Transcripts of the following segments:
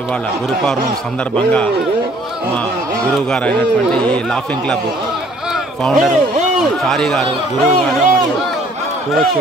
ఇవాళ గురు పౌర్ణమి సందర్భంగా మా గురువు గారు అయినటువంటి ఈ లాఫింగ్ క్లబ్ ఫౌండరు చారి గారు, గురువు గారు మరియు coach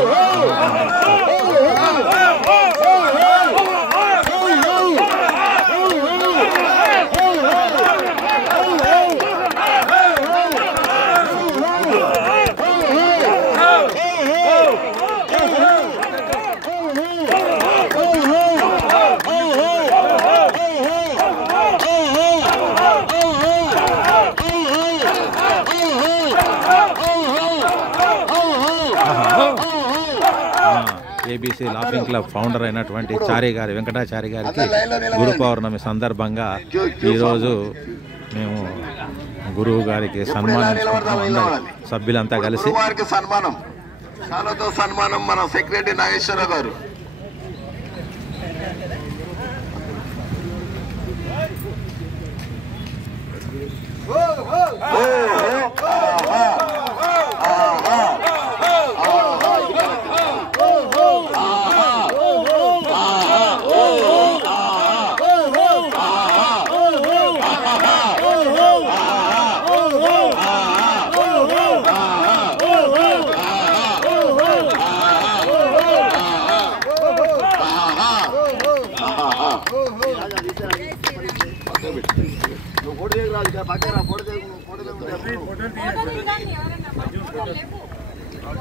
ABC laughing club founder అయినటువంటి చారి గారి, వెంకటాచారి గారికి గురు పౌర్ణమి సందర్భంగా ఈరోజు మేము గురువు గారికి సన్మానించుకుంటున్నాం. సభ్యులంతా కలిసి సన్మానం, శాలతో సన్మానం మన సెక్రటరీ నాగేశ్వర గారు.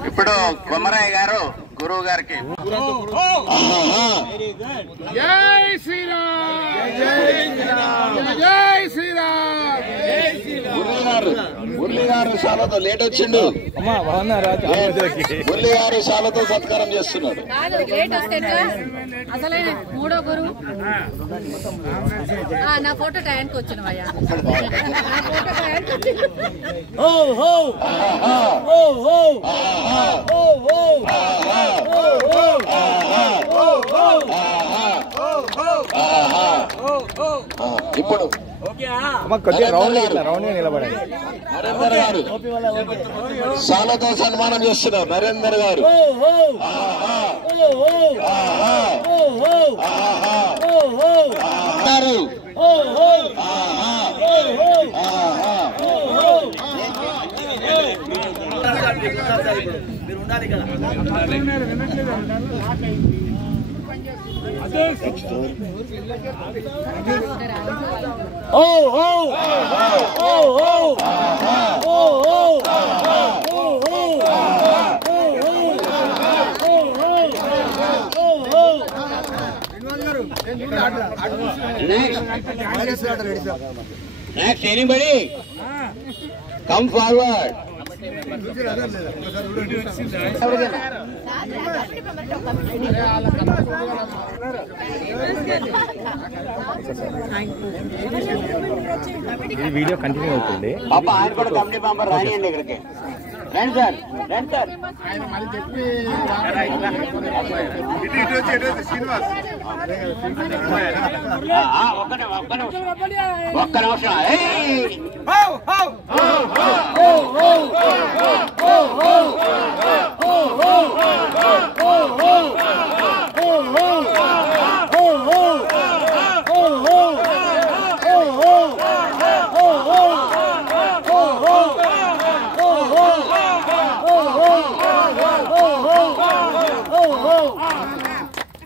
ఇప్పుడు కొమరయ్య గారు గురువు గారికి జై శ్రీరామ్, జై శ్రీరామ్. మురళి గారు శాలతో లేట్ వచ్చిండు. మురళి గారు శాలతో సత్కారం చేస్తున్నాడు. అసలే మూడో గురువు నా ఫోటో టయానికి వచ్చిన ఇప్పుడు నరేందర్ గారు శాలతో సన్మానం చేస్తున్నారు. నరేందర్ గారు Next, anybody? Come forward. ఈ వీడియో కంటిన్యూ అవుతుంది. పాపా ఆయన కూడా కమిటీ మెంబర్ రానియండి ఇక్కడికి. రండి సార్, రండి సార్. ఒక్క నిమిషం.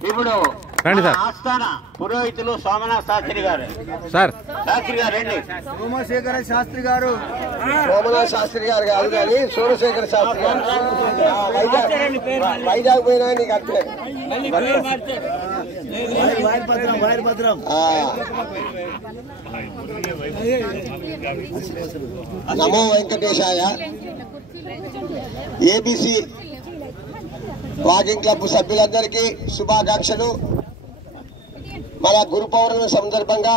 ఇప్పుడు రండి సార్. ఆస్థాన పురోహితులు సోమనాథ్ శాస్త్రి గారు. సార్ శాస్త్రి గారు రండి. సోమశేఖర శాస్త్రి గారు. సోమనాథ్ శాస్త్రి గారు కాదు కానీ సోమశేఖర శాస్త్రి గారు. వైజాగ్ పోయినా నీకు అంతే. నమో వెంకటేశాయ. ఏబీసీ వాకింగ్ క్లబ్ సభ్యులందరికీ శుభాకాంక్షలు. మన గురు పౌర్ణమి సందర్భంగా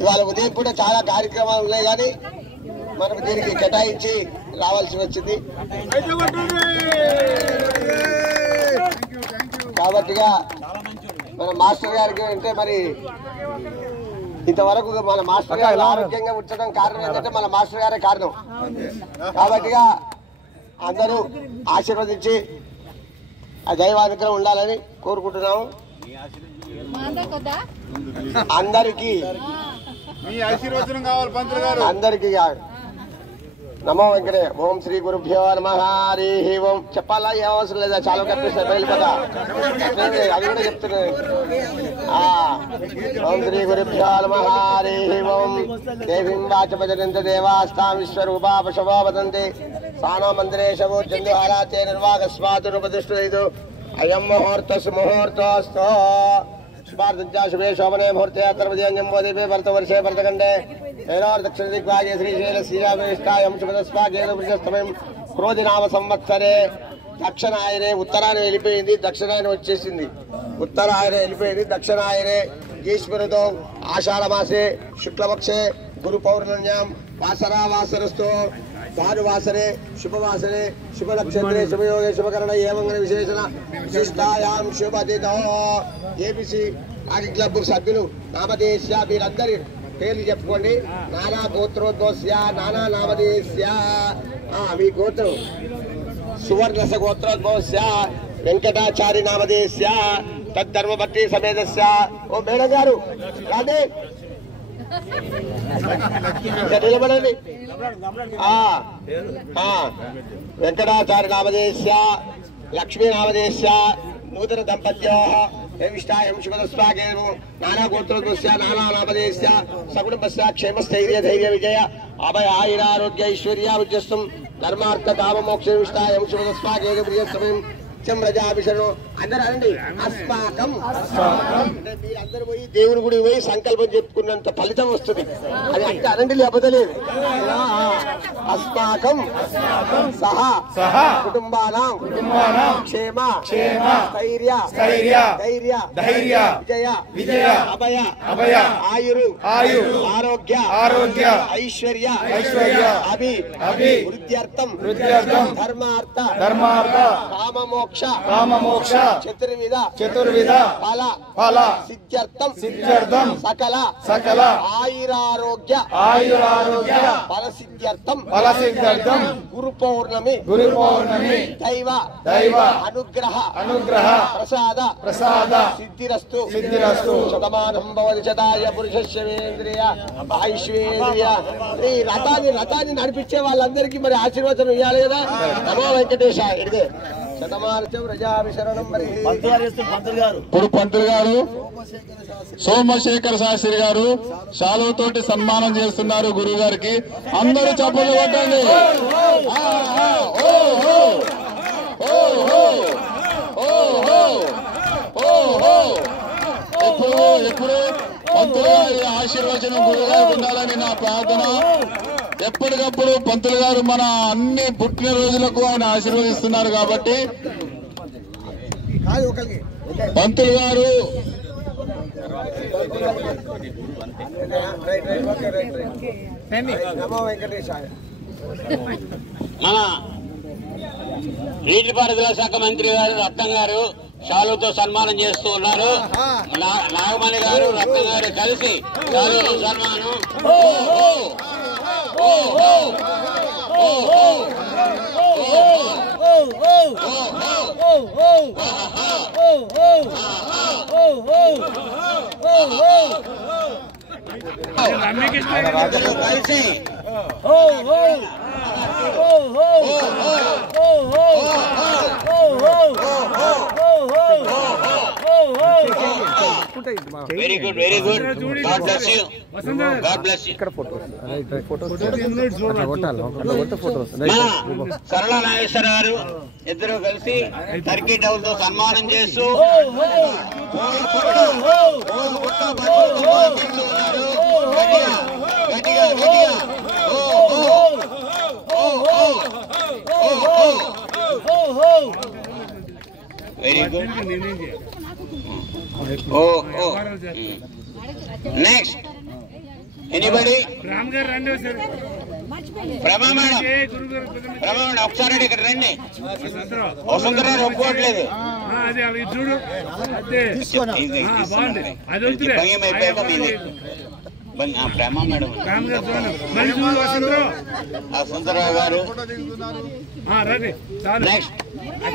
ఇవాళ ఉదయం పూట చాలా కార్యక్రమాలు ఉన్నాయి కానీ మనకు దీనికి కేటాయించి రావాల్సి వచ్చింది. కాబట్టిగా మన మాస్టర్ గారికి అంటే మరి ఇంతవరకు మన మాస్టర్ గారు ఆరోగ్యంగా ఉంచడం కారణం ఏంటంటే మన మాస్టర్ గారే కారణం. కాబట్టిగా అందరూ ఆశీర్వదించి ఆ దైవానుగ్రహం ఉండాలని కోరుకుంటున్నాము. అందరికీ మీ ఆశీర్వచనం కావాలి పంతులు గారు. అందరికీ నమో వెంకటే. ఓం శ్రీ గురుభ్యో నమః. హరి ఓం. చెప్పాలా ఏ అవసరం లేదా, చాలా కనిపిస్తాయి వెళ్ళిపోతా. అది కూడా చెప్తున్నాను. ఓం శ్రీ గురుభ్యో నమః. హరి ఓం. దేవీం వాచపజనంత దేవాస్తాం విశ్వరూపా పశవో వదంతి సానో మందిరేశవో చందుహారాతే నిర్వాగస్వాతురుపతిష్ఠితు అయం ముహూర్తస్ ముహూర్తోస్తో शुभार्थ शुभे शोभने मुहूर्ते अत्रपदे भरतवर्षे भरतखंडे दक्षिण दिग्भागे श्रीशैल श्रीरामेष्टायं शुभदस्वागे क्रोधि नाम संवत्सरे दक्षिणायने उत्तरायण వెళ్ళిపోయింది, దక్షిణాయన వచ్చేసింది. ఉత్తరాయణ వెళ్ళిపోయింది, దక్షిణాయనే ఈశ్వరుతో ఆషాఢమాసే శుక్లపక్షే గురు పౌర్ణమ్యాం వాసరా వాసరస్తో భానువాసరే శుభవాసరే శుభ నక్షత్రే శుభయోగే శుభకరణ ఏమంగళ విశేషణ విశిష్టాయాం శుభతిథో. ఏబిసి ఆగి క్లబ్ సభ్యులు నామదేశ్య మీరందరి పేర్లు చెప్పుకోండి. నానా గోత్రోద్భవస్య నానా నామదేశ్య. మీ గోత్రం సువర్ణస గోత్రోద్భవస్య వెంకటాచారి నామదేశ్య తద్ధర్మపత్రి సమేతస్య. ఓ మేడం గారు రాండి, నిలబడండి. వెంకటాచార్య నామదేశ్య లక్ష్మీ నామదేశ్య నూతన దంపత్యో ఏమిష్టాయం శుభదస్వాగే నానా గోత్రోద్భవస్య నానా నామదేశ్య సగుణపస్య క్షేమస్థైర్య ధైర్య విజయ అభయ ఆయురారోగ్య ఐశ్వర్య విజస్తం ధర్మార్థ కామ మోక్ష విష్టాయం శుభదస్వాగే ప్రియస్తం ప్రజాభిషణం. అందరూ అనండి అస్మాకం. అంటే మీరందరూ పోయి దేవుని గుడి పోయి సంకల్పం చెప్పుకున్నంత ఫలితం వస్తుంది. అది అంటే అనండి, లేకపోతే లేదు. అస్మాకం సహా కుటుంబానాం క్షేమ ధైర్య విజయ అభయ ఆయురు ఆరోగ్య ఐశ్వర్య అభి వృద్ధ్యర్థం ధర్మార్థ కామమోక్ష చతుర్విధ ఫల సిద్ధ్యర్థం సకల ఆయురారోగ్య ఫల సిద్ధ్యర్థం గురు పౌర్ణమి దైవ అనుగ్రహ ప్రసాద సిద్ధిరస్తు శతమానం భవతి శతాయ పురుషేంద్రియ ఐశ్వర్య. ఈ రథాన్ని నడిపించే వాళ్ళందరికీ మరి ఆశీర్వచనం ఇవ్వాలి కదా. నమో వెంకటేశ. ఇదే ఇప్పుడు పంతులు గారు సోమశేఖర శాస్త్రి గారు శాలువతోటి సన్మానం చేస్తున్నారు గురువు గారికి. అందరూ చప్పట్లు కొట్టండి. ఎప్పుడు పంతులు గారి ఆశీర్వచనం గురువు గారికి ఉండాలని నా ప్రార్థన. ఎప్పటికప్పుడు పంతులు గారు మన అన్ని పుట్టినరోజులకు ఆయన ఆశీర్వదిస్తున్నారు కాబట్టి పంతులు గారు మన నీటిపారుదల శాఖ మంత్రి గారు రత్నం గారు శాలుతో సన్మానం చేస్తూ ఉన్నారు. నాగమణి గారు రత్నం గారు కలిసి శాలుతో సన్మానం. కలిసి very good God bless you. సరళ నాగేశ్వర గారు ఇద్దరు కలిసి టర్కీ డౌల్తో సన్మానం చేస్తూ వెరీ గుడ్. నెక్స్ట్ ఎనీబడి ప్రభా మేడం ఒకసారి ఇక్కడ రండి. వసుంధరావు ఒప్పుకోవట్లేదు. భయం అయిపోయాక మీది ప్రేమ మేడం వసుంధరావు గారు. నెక్స్ట్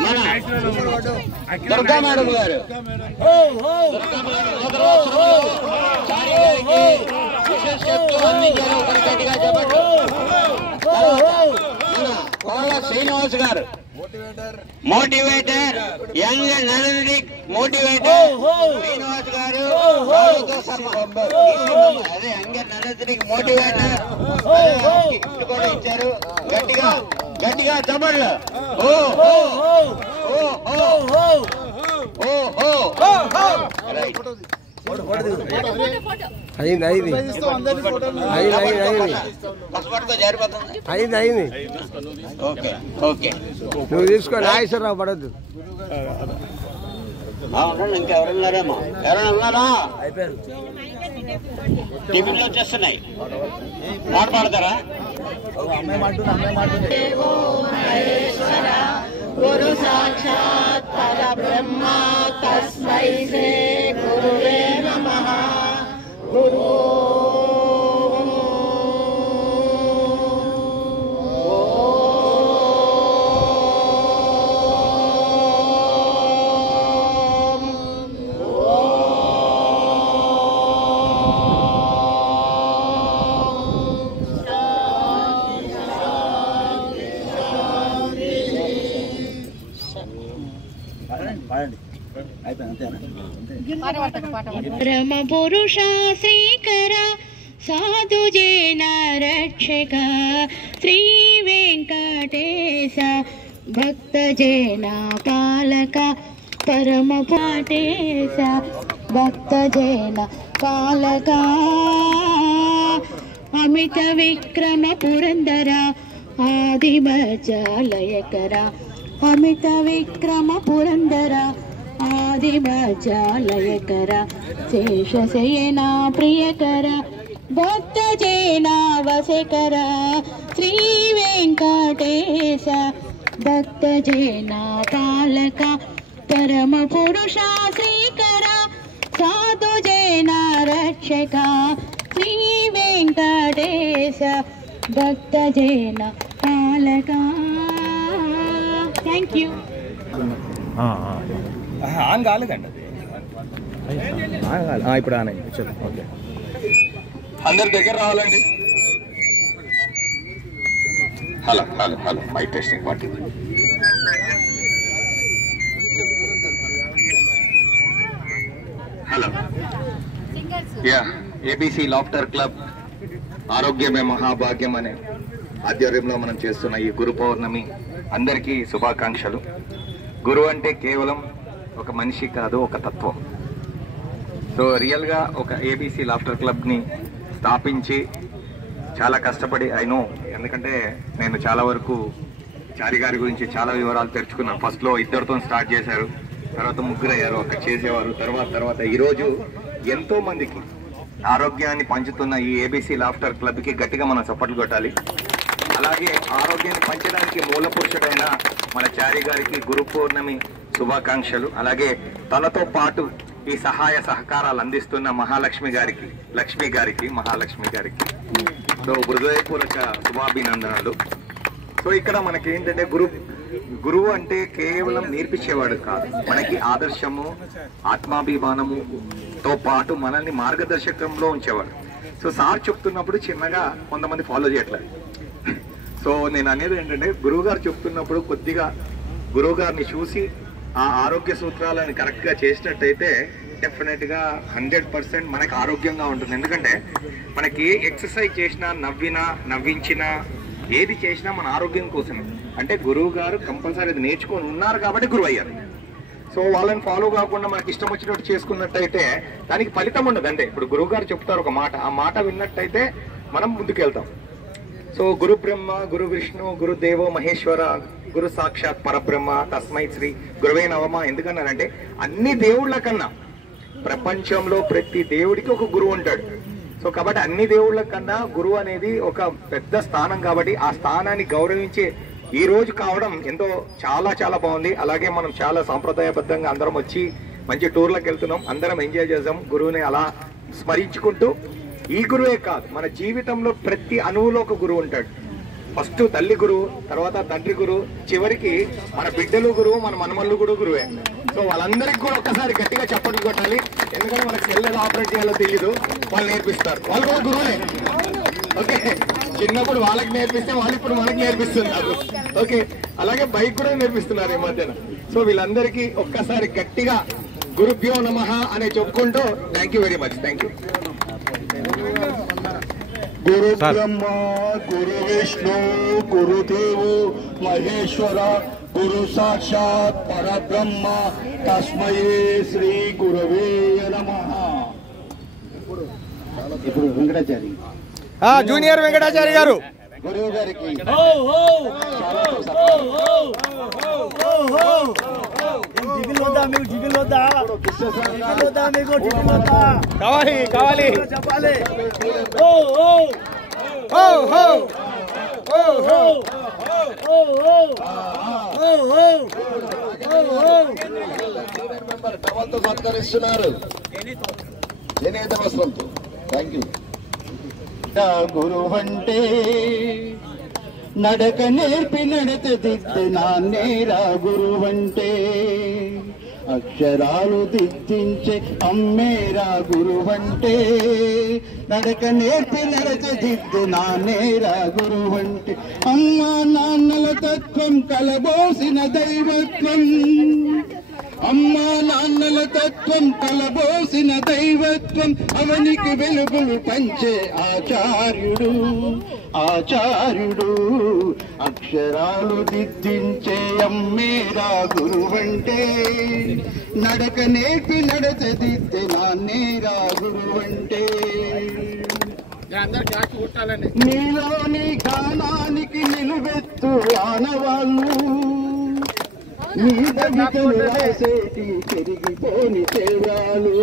మన దుర్గా మేడం గారు చారి గారికి విశేషత్వం అందించారు. ఒకరి గట్టిగా చెప్పండి. కోళ్ళ శ్రీనివాస్ గారు motivator, young and energetic motivator Srinivas గారు. అదే young and energetic motivator gift కూడా ఇచ్చారు. గట్టిగా గట్టిగా చెప్పండి. అయింది. ఓకే నువ్వు తీసుకో, నాగేశ్వరరావు పడద్దు. ఇంకా ఎవరున్నారేమో? ఎవరైనా ఉన్నారా? టిఫిన్లు వచ్చేస్తున్నాయి. పాట పాడతారా? గురు సాక్షాత్ పరబ్రహ్మ తస్మై శ్రీ గురువే నమః. గురు బ్రహ్మ పురుష శ్రీకర సాధుజన రక్షక శ్రీ వెంకటేశ భక్తజన పాలక పరమ పాటేశ భక్తజన పాలక అమిత విక్రమ పురందర ఆదిమజాలయకర అమిత విక్రమ పురందర ఆదిమజాలయకర శేషశయన ప్రియకర భక్తజన వశకర శ్రీ వెంకటేశ భక్తజన పాలక పరమ పురుష శ్రీకర సాధుజన రక్షక శ్రీ వెంకటేశ భక్తజన పాలక. Thank you. ఆన్ కాలేదండి, ఇప్పుడు ఆన్ అయింది. ఓకే, అందరి దగ్గర రావాలండి. Hello hello hello, mike testing party. Hello, yeah, ABC laughter club ఆరోగ్యమే మహాభాగ్యం అనే ఆధ్వర్యంలో మనం చేస్తున్న ఈ గురు పౌర్ణమి అందరికీ శుభాకాంక్షలు. గురువు అంటే కేవలం ఒక మనిషి కాదు, ఒక తత్వం. సో రియల్గా ఒక ఏబీసీ లాఫ్టర్ క్లబ్ని స్థాపించి చాలా కష్టపడి అయినో, ఎందుకంటే నేను చాలా వరకు చారి గారి గురించి చాలా వివరాలు తెరుచుకున్నాను. ఫస్ట్లో ఇద్దరితో స్టార్ట్ చేశారు, తర్వాత ముగ్గురు అయ్యారు, అక్కడ చేసేవారు. తర్వాత ఈరోజు ఎంతో మందికి ఆరోగ్యాన్ని పంచుతున్న ఈ ఏబీసీ లాఫ్టర్ క్లబ్కి గట్టిగా మనం చప్పట్లు కొట్టాలి. అలాగే ఆరోగ్యాన్ని పంచడానికి మూల పురుషుడైన మన చారి గారికి గురు పౌర్ణమి శుభాకాంక్షలు. అలాగే తనతో పాటు ఈ సహాయ సహకారాలు అందిస్తున్న మహాలక్ష్మి గారికి సో హృదయపూర్వక శుభాభినందనలు. సో ఇక్కడ మనకి ఏంటంటే గురువు అంటే కేవలం నేర్పించేవాడు కాదు, మనకి ఆదర్శము, ఆత్మాభిమానముతో పాటు మనల్ని మార్గదర్శకంలో ఉంచేవాడు. సో సార్ చెప్తున్నప్పుడు చిన్నగా కొంతమంది ఫాలో చేయట్లేదు. సో నేను అనేది ఏంటంటే గురువు గారు చెప్తున్నప్పుడు కొద్దిగా గురువు గారిని చూసి ఆ ఆరోగ్య సూత్రాలను కరెక్ట్గా చేసినట్టయితే డెఫినెట్గా 100% మనకి ఆరోగ్యంగా ఉంటుంది. ఎందుకంటే మనకి ఎక్సర్సైజ్ చేసినా, నవ్వించినా, ఏది చేసినా మన ఆరోగ్యం కోసమే. అంటే గురువు గారు కంపల్సరీ అది నేర్చుకొని ఉన్నారు కాబట్టి గురువు అయ్యారు. సో వాళ్ళని ఫాలో కాకుండా మనకి ఇష్టం వచ్చినట్టు చేసుకున్నట్టయితే దానికి ఫలితం ఉండదు. అంటే ఇప్పుడు గురువు గారు చెప్తారు ఒక మాట, ఆ మాట విన్నట్టయితే మనం ముందుకెళ్తాం. సో గురు బ్రహ్మ, గురు విష్ణు, గురు దేవో మహేశ్వర, గురు సాక్షాత్ పరబ్రహ్మ తస్మై శ్రీ గురువే నమః. ఎందుకన్నారంటే అన్ని దేవుళ్ళ కన్నా ప్రపంచంలో ప్రతి దేవుడికి ఒక గురువు ఉంటాడు. సో కాబట్టి అన్ని దేవుళ్ళ కన్నా గురువు అనేది ఒక పెద్ద స్థానం. కాబట్టి ఆ స్థానాన్ని గౌరవించే ఈ రోజు కావడం ఎంతో చాలా బాగుంది. అలాగే మనం చాలా సాంప్రదాయబద్ధంగా అందరం వచ్చి మంచి టూర్లకు వెళ్తున్నాం, అందరం ఎంజాయ్ చేద్దాం. గురువుని అలా స్మరించుకుంటూ, ఈ గురువే కాదు మన జీవితంలో ప్రతి అణువులో ఒక గురువు ఉంటాడు. ఫస్ట్ తల్లి గురువు, తర్వాత తండ్రి గురువు, చివరికి మన బిడ్డలు గురువు, మన మనమల్లు కూడా గురువే. సో వాళ్ళందరికీ కూడా ఒక్కసారి గట్టిగా చప్పట్లు కొట్టాలి. ఎందుకంటే మనకి సెల్ ఎలా ఆపరేట్ చేయాలో తెలియదు, వాళ్ళు నేర్పిస్తారు. వాళ్ళు కూడా గురువులే. ఓకే, చిన్నప్పుడు వాళ్ళకి నేర్పిస్తే వాళ్ళు ఇప్పుడు మనకి నేర్పిస్తున్నారు. ఓకే, అలాగే బైక్ కూడా నేర్పిస్తున్నారు ఈ మధ్యన. సో వీళ్ళందరికీ ఒక్కసారి గట్టిగా గురుభ్యో నమః అనే చెప్పుకుంటూ thank you very much. Thank you. గురు బ్రహ్మ గురు విష్ణు గురుదేవో మహేశ్వర గురు సాక్షాత్ పరబ్రహ్మ తస్మై శ్రీ గురవే నమః. ఇప్పుడు వెంకటాచారి జూనియర్ వెంకటాచారి గారు గురువు గారికి కావాలి కావాలి చెప్పాలి. సత్కరిస్తున్నారు చేనేత వస్త్రంతో. Thank you. గురువంటే నడక నేర్పి నడత దిద్దు నాన్నేరా గురువంటే, అక్షరాలు దిద్దించే అమ్మేరా గురువంటే, నడక నేర్పి నడత దిద్దు నాన్నేరా గురువంటే, అమ్మా నాన్నల తత్వం కలబోసిన దైవత్వం, అమ్మా నాన్నల తత్వం కలబోసిన దైవత్వం, అవనికి వెలుగులు పంచే ఆచార్యుడు ఆచార్యుడు, అక్షరాలు దిద్దించే అమ్మేరా గురువంటే, నడక నేర్పి నడత దిద్దే నాన్నేరా గురువంటే. నీలోని గానానికి నిలువెత్తు ఆనవాళ్ళు, నీ బవితలు రాసేటి పెరిగిపోని చేరాలు,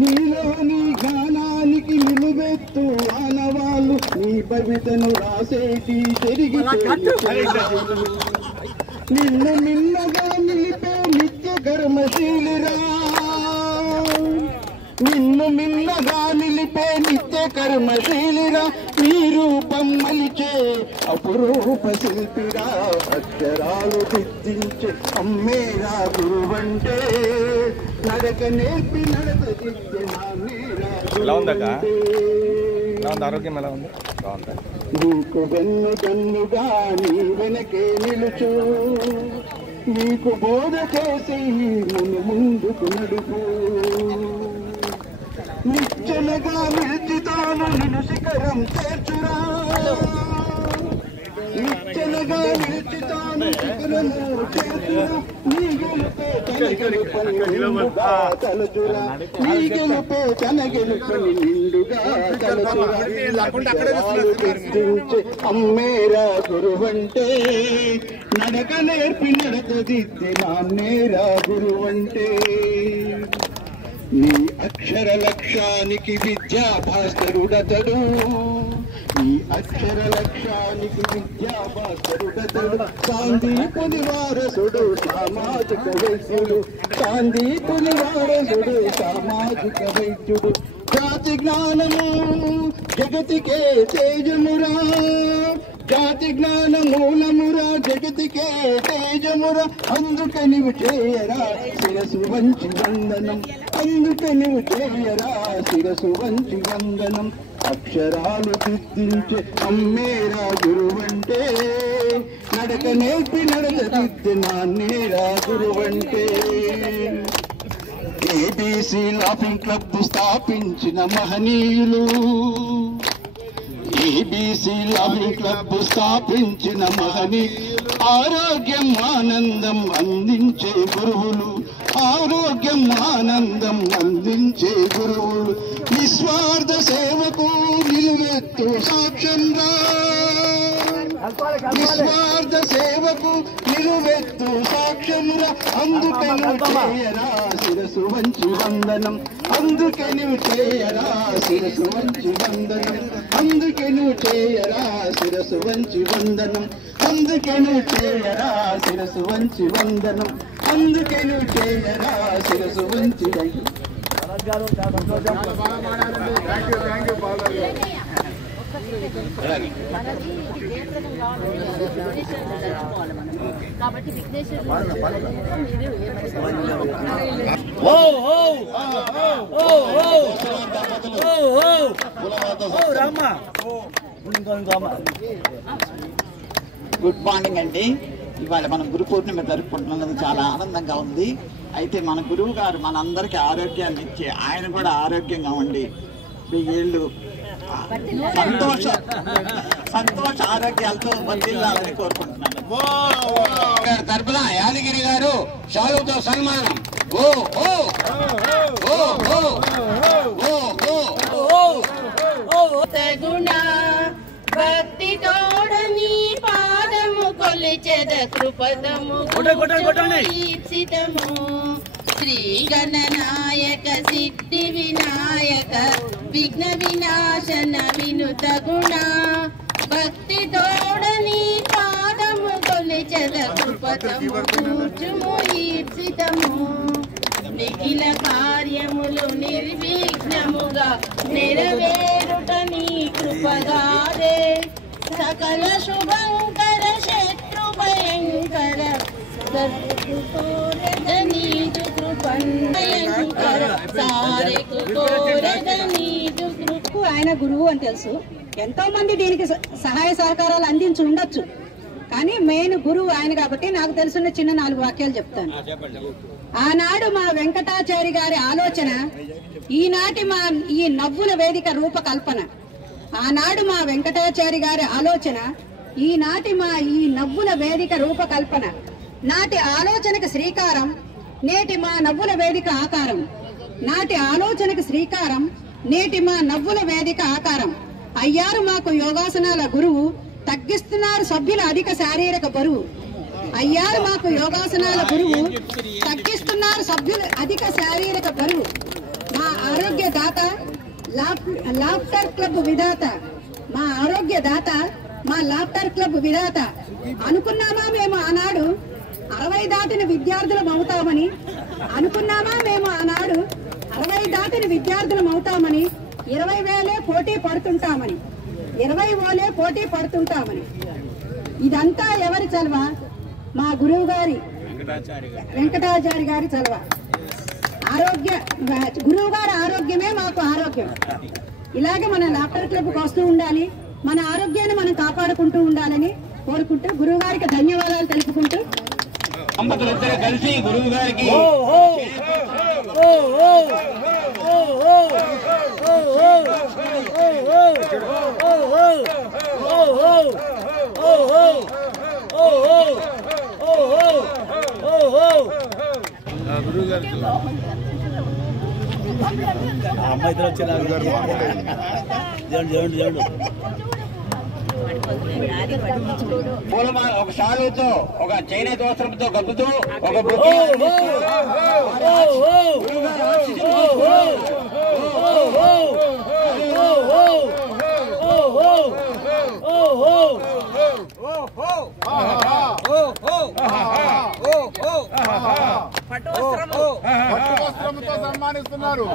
నీలోని గానానికి నిలువెత్తు ఆనవాళ్ళు, నీ భవితను రాసేటి పెరిగిపోని చేరాలు, నిన్ను నిన్నగా నిలిపే నిత్య కర్మశీలిరా, నిన్ను మిన్నగా నిలిపే నిత్య కర్మశీలిరా, నీ రూపం మలిచే అపురూప శిల్పిరా, అక్షరాలు దిద్దించే అమ్మేరా గురువంటే, నడక నేర్పి నడక దిద్దే నాన్నేరా గురువంటే. ఆరోగ్యం ఎలా ఉంది? నీకు వెన్ను గన్నుగా నీ వెనకే నిలుచు, నీకు బోధ చేసి మును ముందుకు నడుపు, నిశ్చలగా నిలిచితాను నిన్ను శిఖరం చేర్చురా, నిశ్చలగా నిలిచితాను శిఖరము చేర్చురా, నీ గెలుపే తన గెలుపని నిండుగా తలచురా, నీ గెలుపే తన గెలుపని నిండుగా తలచురా, దిద్దించే అమ్మేరా గురువంటే, నడక నేర్పి నడక దిద్ది నాన్నేరా గురువంటే. నీ అక్షర లక్ష్యానికి విద్యా భాస్కరుడతడు, నీ అక్షర లక్ష్యానికి విద్యా భాస్కరుడతడు, సాందీపుని వారసుడు సామాజిక వైద్యుడు, సాందీపుని వారసుడు సామాజిక వైద్యుడు, జాతి జ్ఞానము జగతికే తేజమురా, జాతి జ్ఞాన మూలమురా జగతికే తేజమురా, అందుక నీవు చేయరా శిరసు వంచి వందనం, అందుక నీవు చేయరా శిరసు వంచి వందనం, అక్షరాలు దిద్దించే అమ్మేరా గురువంటే, నడక నేర్పి నడక దిద్ది నాన్నేరా గురువంటే. ఏబీసీ లాఫింగ్ క్లబ్ స్థాపించిన మహనీయులు, ఏబీసీ లాఫింగ్ క్లబ్ స్థాపించిన మహనీయులు, ఆరోగ్యం ఆనందం అందించే గురువులు, ఆరోగ్యం ఆనందం అందించే గురువులు, నిస్వార్థ సేవకు నిలువెత్తు సాక్ష్యం రా, నిస్వార్థ సేవకు నిలువెత్తు సాక్ష్యమురా, అందుకను చేయరా శిరసు వంచి వందనం, అందుకను చేయరా శిరసు వంచి వందనం, అందుకను చేయరా శిరసు వంచి వందనం, అందుకను చేయరా శిరసు వంచి వందనం, అందుకను చేయరా శిరసు వంచి వందనం. మనది విఘ్నేశ్వరం కాబట్టి విఘ్నేశ్వరం గుడ్ మార్నింగ్ అండి. ఇవాళ మనం గురు పూర్ణిమ జరుపుకుంటున్నది చాలా ఆనందంగా ఉంది. అయితే మన గురువు గారు మనందరికీ ఆరోగ్యాన్ని ఇచ్చి ఆయన కూడా ఆరోగ్యంగా ఉండి 1000 ఏళ్ళు సంతోష ఆరోగ్యాలతో వర్ధిల్లాలని కోరుకుంటున్నాను. తరపున యాదగిరి గారు షాలుతో సన్మానం. భక్తి తోడని పాదము కొలిచెద కృపదము శ్రీ గణనాయక సిద్ధి వినాయక విఘ్న వినాశన వినుత గుణ భక్తి తోడని పాదము కొలిచెద కృపదము కూర్చుము ఈప్సితము నిఖిల కార్యములు నిర్విఘ్నముగా నెరవేరుట నీ కృపగాదే సకల శుభంకర శత్రు భయంకర నీజు కృపంకర సారెకు కోరద నీజు కృప. ఆయన గురువు అని తెలుసు, ఎంతో మంది దీనికి సహాయ సహకారాలు అందించి ఉండొచ్చు, కానీ మెయిన్ గురువు ఆయన కాబట్టి నాకు తెలుసున్న చిన్న 4 వాక్యాలు చెప్తాను. ఆనాడు మా వెంకటాచారి గారి ఆలోచన, ఈనాటి మా ఈ నవ్వుల వేదిక రూపకల్పన. ఆనాడు మా వెంకటాచారి గారి ఆలోచన, ఈనాటి మా ఈ నవ్వుల వేదిక రూపకల్పన. నాటి ఆలోచనకు శ్రీకారం, నేటి మా నవ్వుల వేదిక ఆకారం. నాటి ఆలోచనకు శ్రీకారం, నేటి మా నవ్వుల వేదిక ఆకారం. అయ్యారు మాకు యోగాసనాల గురువు, తగ్గిస్తున్నారు సభ్యుల అధిక శారీరక బరువు. అయ్యారు మాకు యోగాసనాల గురువు, తగ్గిస్తున్నారు సభ్యుల అధిక శారీరక బరువు. మా ఆరోగ్య దాత, లాఫ్టర్ క్లబ్ విధాత. మా ఆరోగ్య దాత, మా లాఫ్టర్ క్లబ్ విధాత. అనుకున్నామా మేము ఆనాడు 60 దాటిన విద్యార్థులం అవుతామని? అనుకున్నామా మేము ఆనాడు 60 దాటిన విద్యార్థులం అవుతామని? 20,000 పోటీ పడుతుంటామని, 20,000 పోటీ పడుతుంటామని. ఇదంతా ఎవరి చలవ? మా గురువు గారి వెంకటాచారి గారి చలవ. ఆరోగ్య గురువు గారి ఆరోగ్యమే మాకు ఆరోగ్యం. ఇలాగే మన లాఫ్టర్ క్లబ్కి వస్తూ ఉండాలి, మన ఆరోగ్యాన్ని మనం కాపాడుకుంటూ ఉండాలని కోరుకుంటూ గురువు గారికి ధన్యవాదాలు తెలుపుకుంటూ దంపతులిద్దరూ కలిసి గురువు గారికి పూలమాల ఒక షాలుతో ఒక చేనేత వస్త్రంతో కప్పుతూ ఒక వస్త్రంతో సన్మానిస్తున్నారు.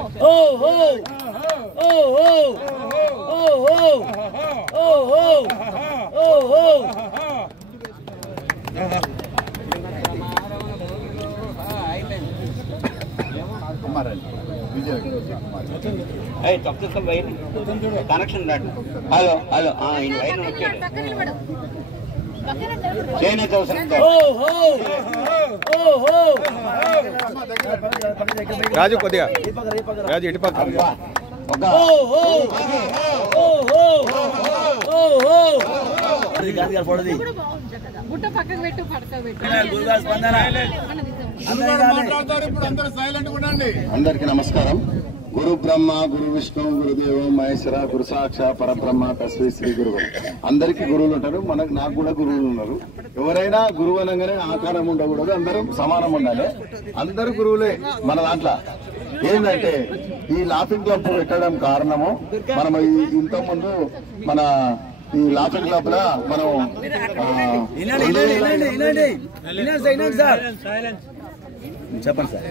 కనెక్షన్ హలో హలో చేనేత వస్త్రంతో రాజు కొద్దిగా రాజు ఇటుపక్క గుట్ట పక్కకు పెట్టు, పడక పెట్టు. అందరికి నమస్కారం. గురు బ్రహ్మ, గురు విష్ణు, గురుదేవం మహేశ్వర, గురు సాక్ష పరబ్రహ్మ తస్మై శ్రీ గురువు. అందరికి గురువులు ఉంటారు, నాకు కూడా గురువులు ఉన్నారు. ఎవరైనా గురువు అనగానే ఆకారం ఉండకూడదు, అందరూ సమానం ఉండాలి. అందరు గురువులే మన దాంట్లో. ఏంటంటే ఈ లాఫింగ్ క్లబ్ పెట్టడం కారణము, మనం ఇంత ముందు మన ఈ లాఫింగ్ క్లబ్ లా మనం చెప్పండి సార్.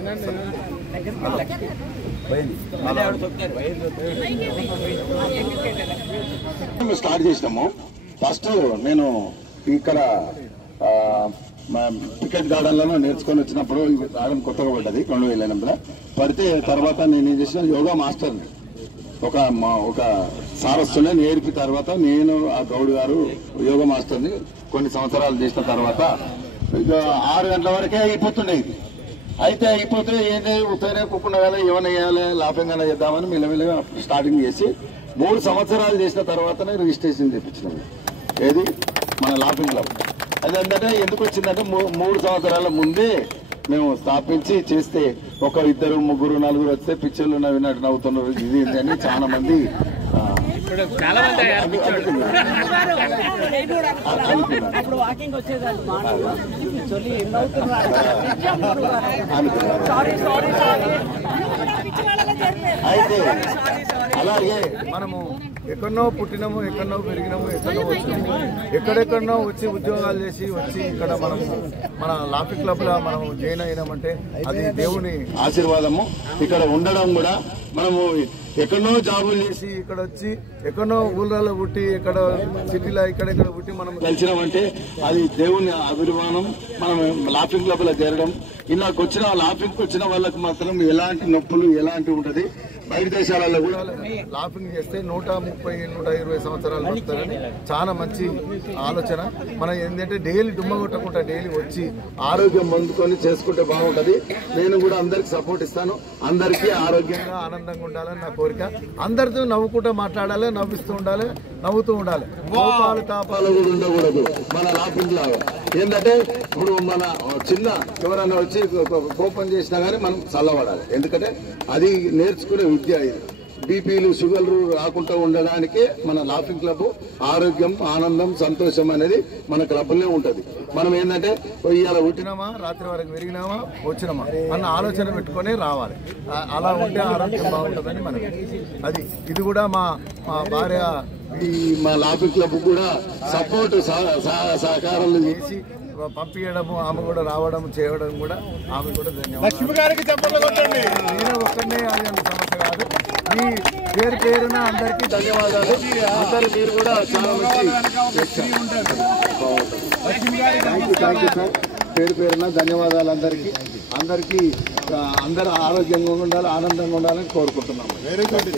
స్టార్ట్ చేసినాము. ఫస్ట్ నేను ఇక్కడ క్రికెట్ గార్డెన్లో నేర్చుకొని వచ్చినప్పుడు గార్డెన్ కొత్తగా పడ్డది 2008 పడితే తర్వాత నేను ఏం చేసిన యోగా మాస్టర్ని ఒక సార్ వస్తుండే నేర్పి తర్వాత నేను ఆ గౌడ్ గారు యోగా మాస్టర్ని కొన్ని సంవత్సరాలు చేసిన తర్వాత ఇక 6 గంటల వరకే అయిపోతుండే ఇది. అయితే అయిపోతే ఏంటి ఉత్తరే కుక్కున్న కదా ఏమైనా వేయాలి లాభంగా చేద్దామని మెల్లమెల్లగా స్టార్టింగ్ చేసి 3 సంవత్సరాలు చేసిన తర్వాతనే రిజిస్ట్రేషన్ చేయించినాం. ఏది మన లాఫింగ్ క్లబ్. అదేంటంటే ఎందుకు వచ్చిందంటే 3 సంవత్సరాల ముందే మేము స్థాపించి చేస్తే 1 2 3 4 వస్తే పిక్చర్లు నవ్వినట్టు నవ్వుతున్నారు. ఇది అని చాలా మంది అయితే అలాగే మనము ఎక్కడనో పుట్టినాము, ఎక్కడనో పెరిగినాము, ఎక్కడనో వచ్చినాము, ఎక్కడెక్కడనో వచ్చి ఉద్యోగాలు చేసి వచ్చి ఇక్కడ మనము మన లాఫింగ్ క్లబ్ లో మనం జాయిన్ అయినామంటే అది దేవుని ఆశీర్వాదము. ఇక్కడ ఉండడం కూడా మనము ఎక్కడనో జాబులు చేసి ఇక్కడ వచ్చి ఎక్కడనో ఊళ్ళలో పుట్టి ఇక్కడ సిటీలో ఇక్కడెక్కడ పుట్టి మనం కలిసినామంటే అది దేవుని ఆవిర్వాణం. మనం లాఫింగ్ క్లబ్ లో చేరడం ఇలాగ వచ్చిన లాఫింగ్ వచ్చిన వాళ్ళకి మాత్రం ఎలాంటి నొప్పులు ఎలాంటి ఉంటది. బయట దేశాలలో కూడా లాఫింగ్ చేస్తే 130 120 సంవత్సరాలు వస్తారని చాలా మంచి ఆలోచన. మనం ఏంటంటే డైలీ డుమ్మ కొట్టకుండా డైలీ వచ్చి ఆరోగ్యం పొందుకొని చేసుకుంటే బాగుంటది. నేను కూడా అందరికి సపోర్ట్ ఇస్తాను. అందరికీ ఆరోగ్యంగా ఆనందంగా ఉండాలని నా కోరిక. అందరితో నవ్వుకుంటూ మాట్లాడాలి, నవ్విస్తూ ఉండాలి, నవ్వుతూ ఉండాలి. కోపాలు తాపాలు కూడా ఉండకూడదు మన లాఫింగ్ లాగా. ఏంటంటే ఇప్పుడు మన చిన్న ఎవరైనా వచ్చి కోపం చేసినా కానీ మనం చల్లబడాలి. ఎందుకంటే అది నేర్చుకునే విద్య. ఇది బీపీలు షుగర్లు రాకుండా ఉండడానికే మన లాఫింగ్ క్లబ్ ఆరోగ్యం ఆనందం సంతోషం అనేది మన క్లబ్లోనే ఉంటది. మనం ఏంటంటే ఇవాళ పుట్టినామా రాత్రి వరకు విరిగినామా వచ్చినామా అన్న ఆలోచన పెట్టుకుని రావాలి. అలా ఉంటే ఆరోగ్యం బాగుంటుందని మనం అది ఇది కూడా మా భార్య మా లాఫింగ్ క్లబ్ కూడా సపోర్ట్ సహకారాలు చేసి పంపించడము, ఆమె కూడా రావడం చేయడం కూడా ఆమె కూడా ధన్యవాదాలు. లక్ష్మి గారికి చెప్పండి. నేను ఒక్కనే అది అంత సమస్య కాదు. మీ పేరున అందరికీ ధన్యవాదాలు. అందరూ మీరు కూడా చాలా మంచి థ్యాంక్ యూ సార్. పేరున ధన్యవాదాలు అందరికీ. అందరూ ఆరోగ్యంగా ఉండాలి, ఆనందంగా ఉండాలని కోరుకుంటున్నాము. Very good.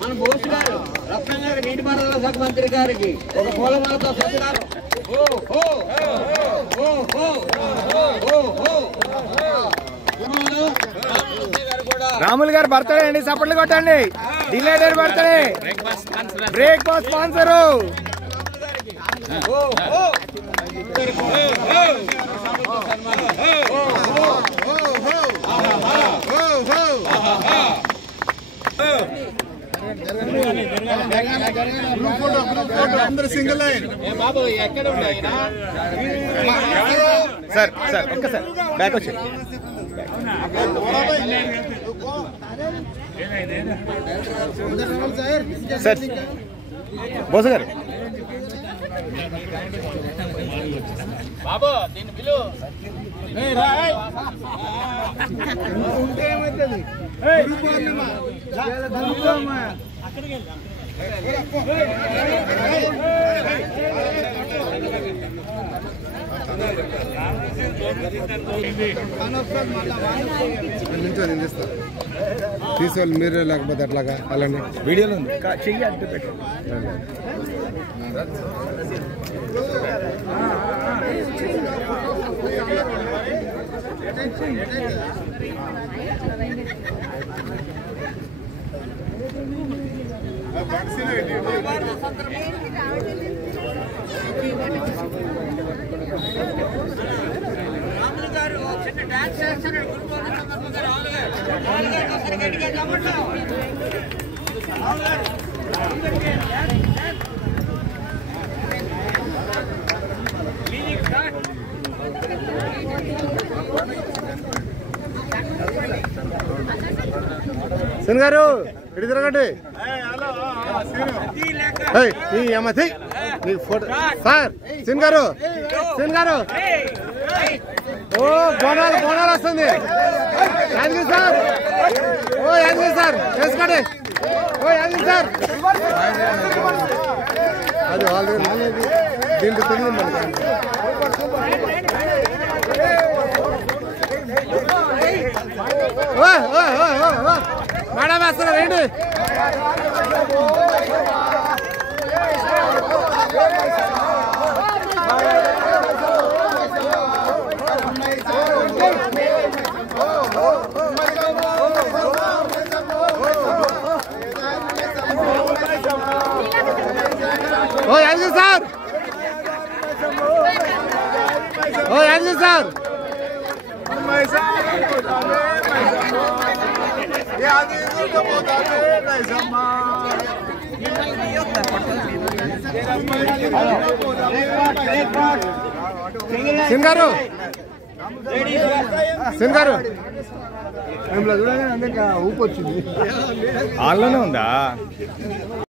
మన బోస్ గారు రత్నం గారు నీటిపారుదల శాఖ మంత్రి గారికి ఒక పూలమాలతో సత్కారం. రాములు గారు బర్త్డే అండి, చప్పట్లు కొట్టండి. డిలేడర్ బర్త్డే బ్రేక్ఫాస్ట్ స్పాన్సరు. అందరూ సింగిల్ లైన్. బాబు ఎక్కడ ఉన్నాయి సార్ ఒక్కసారి బ్యాక్ వచ్చి సార్ బోసు గారు బాబు దీన్ని పిలు. తీసుకోవాలి మీరే, లేకపోతే అట్లాగా అలానే వీడియోలో ఉంది చెయ్యి అడ్డు పెట్టు. రాములు గారు చిన్న డాన్స్ చేస్తున్నాడు. గురుగారు సిన్ గారు ఇటు తిరగండి. నీకు ఫోటో సార్. సిన్ గారు ఓ బోనాలు వస్తుంది. యాదగిరి సార్ వేసుకోండి. ఓ యాదగిరి సార్ అది ఆల్రెడీ దీంట్లో తెలియదు. మేడం వేస్తారు రండి. ఓ యాదగిరి సార్ సిన్ గారు చూడగానే అందరికీ ఊపొచ్చింది. ఆన్లోనే ఉందా?